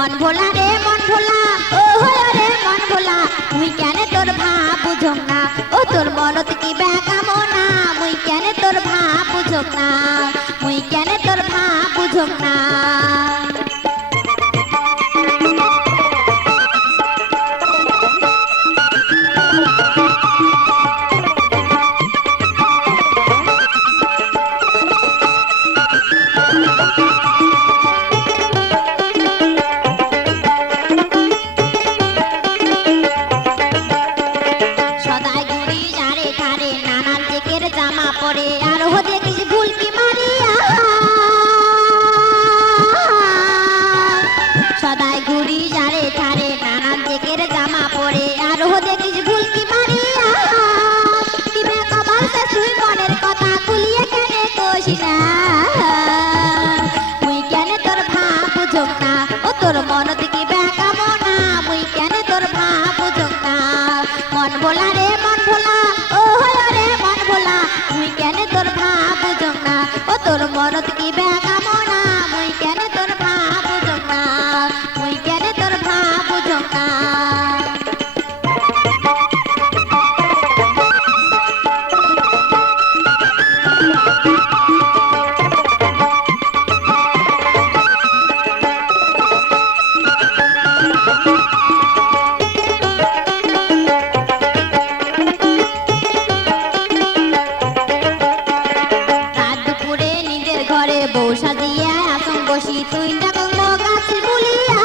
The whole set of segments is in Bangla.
মন ভোলা রে মন ভোলা ও রে মন ভোলা মুই কেনে তোর ভাব বুঝম না ও তোর মনত কি বেকামনা মুই কেনে তোর ভাব বুঝম না মুই কেনে তোর ভাব বুঝম না সদাই ঘুরি যারে ঠারে নানান জেকের জামা পরে আর হো দেখিস ভুলকি মারিয়া কি বেকাবার সে তুই মনের কথা খুলিয়ে কেনে কইস না মুই কেনে তোর ভাব বুঝম না ও তোর মনত কি বেকামনা মুই কেনে তোর ভাব বুঝম না মন ভোলা রে মন ভোলা ও রে মন ভোলা মুই কেনে তোর ভাব বুঝম না ও তোর মনত কি বেকামনা মুই কেনে তোর ভাব বুঝম না মুই কেনে তোর ভাব বুঝম না বউ সাজিয়া আসন বসি তুই ডাকং গাছের বুলিয়া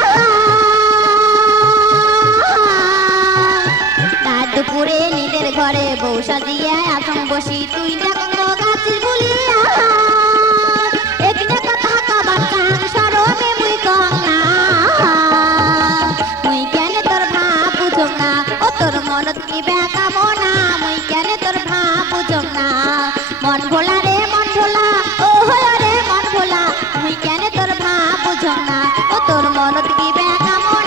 রাত দুপুরে নিজের ঘরে বউ সাজিয়া আসন বসি তুই ডাকং গাছের বুলিয়া একটা কথা কবার কান সরমে মুই কং না মুই কেনে তোর ভাব বুঝম না ও তোর মনত কি বেকামনা মুই কেনে তোর ভাব বুঝম না মন ভোলা রে মন ভোলা ও রে মন ভোলা মুই কেনে তোর ভাব বুঝম না ও তোর মনত কি বেকামনা